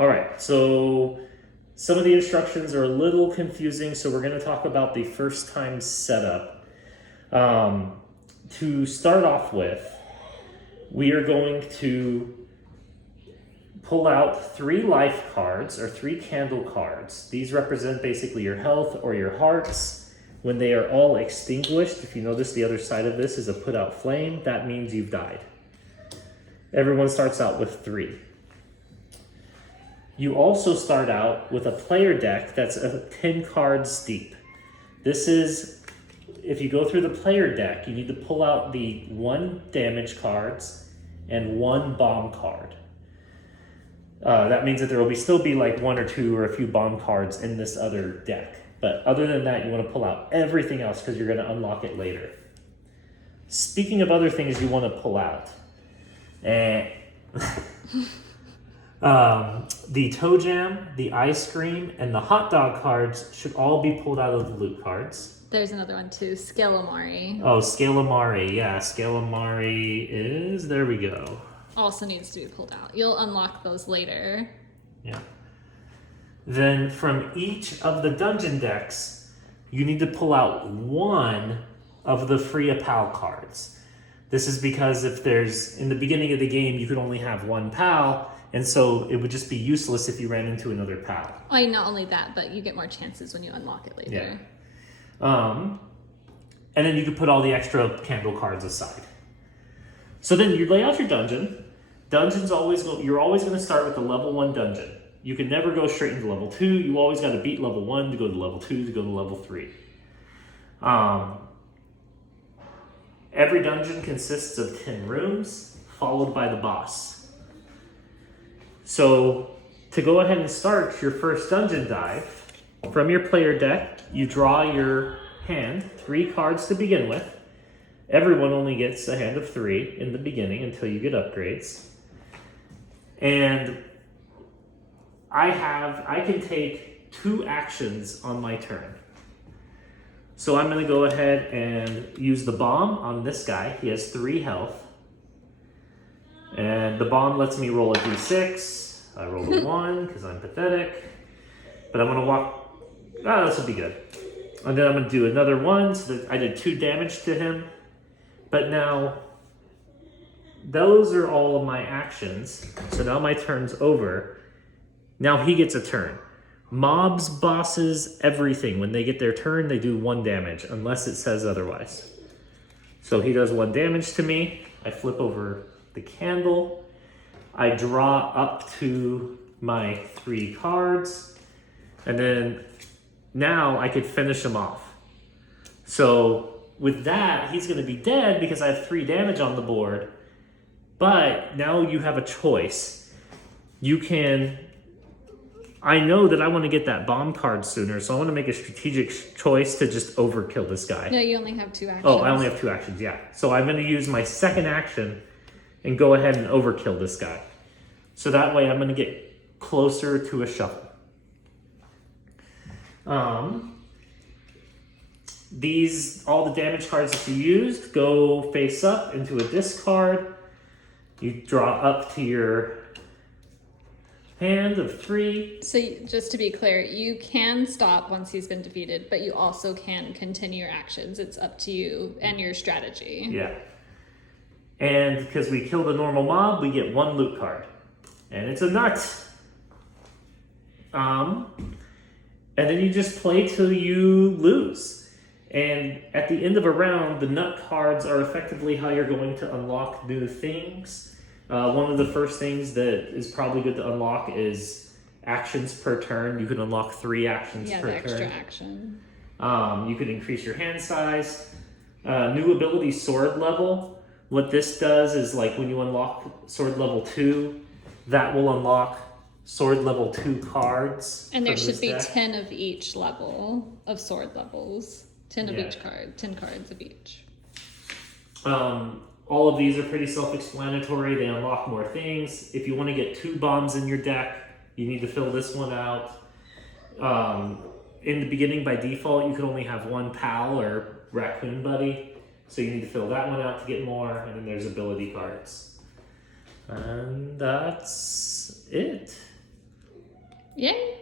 All right, so some of the instructions are a little confusing, so we're going to talk about the first time setup. To start off with, we are going to pull out 3 life cards or 3 candle cards. These represent basically your health or your hearts. When they are all extinguished, if you notice the other side of this is a put out flame, that means you've died. Everyone starts out with 3. You also start out with a player deck that's 10 cards deep. This is, if you go through the player deck, you need to pull out the 1 damage cards and 1 bomb card. That means that there will still be like 1 or 2 or a few bomb cards in this other deck. But other than that, you want to pull out everything else because you're going to unlock it later. Speaking of other things you want to pull out, the toe jam, the ice cream, and the hot dog cards should all be pulled out of the loot cards. There's another one too, Scalamari. Oh, Scalamari. Yeah, Scalamari is... There we go. Also needs to be pulled out. You'll unlock those later. Yeah. Then from each of the dungeon decks, you need to pull out 1 of the free a pal cards. This is because if there's, in the beginning of the game, you could only have 1 pal, and so it would just be useless if you ran into another pal. Oh, not only that, but you get more chances when you unlock it later. Yeah. And then you could put all the extra candle cards aside. So then you lay out your dungeon. Dungeons you're always going to start with the level 1 dungeon. You can never go straight into level 2. You always got to beat level 1 to go to level 2 to go to level 3. Every dungeon consists of 10 rooms, followed by the boss. So to go ahead and start your first dungeon dive, from your player deck, you draw your hand, 3 cards to begin with. Everyone only gets a hand of 3 in the beginning until you get upgrades. And I can take 2 actions on my turn. So I'm going to go ahead and use the bomb on this guy. He has 3 health. And the bomb lets me roll a d6. I rolled a 1 because I'm pathetic. But I'm going to walk... this will be good. And then I'm going to do another 1 so that I did 2 damage to him. But now, those are all of my actions. So now my turn's over. Now he gets a turn. Mobs, bosses, everything. When they get their turn, they do 1 damage, unless it says otherwise. So he does 1 damage to me. I flip over the candle. I draw up to my 3 cards. And then now I could finish him off. So with that, he's going to be dead because I have 3 damage on the board. But now you have a choice. You can... I know that I want to get that bomb card sooner, so I want to make a strategic choice to just overkill this guy. No, you only have 2 actions. Oh, I only have 2 actions, yeah. So I'm going to use my second action and go ahead and overkill this guy. So that way I'm going to get closer to a shuffle. All the damage cards that you used go face up into a discard. You draw up to your hand of 3. So just to be clear, you can stop once he's been defeated, but you also can continue your actions. It's up to you and your strategy. Yeah. And because we killed a normal mob, we get 1 loot card. And it's a nut. And then you just play till you lose. And at the end of a round, the nut cards are effectively how you're going to unlock new things. One of the first things that is probably good to unlock is actions per turn. You can unlock 3 actions per turn. Yeah, the extra action. You could increase your hand size. New ability, sword level. What this does is, like, when you unlock sword level 2, that will unlock sword level 2 cards. And there should be 10 of each level of sword levels. 10 of each card. 10 cards of each. All of these are pretty self-explanatory. They unlock more things. If you want to get 2 bombs in your deck, you need to fill this one out. In the beginning, by default, you can only have 1 pal or raccoon buddy. So you need to fill that one out to get more. And then there's ability cards. And that's it. Yay!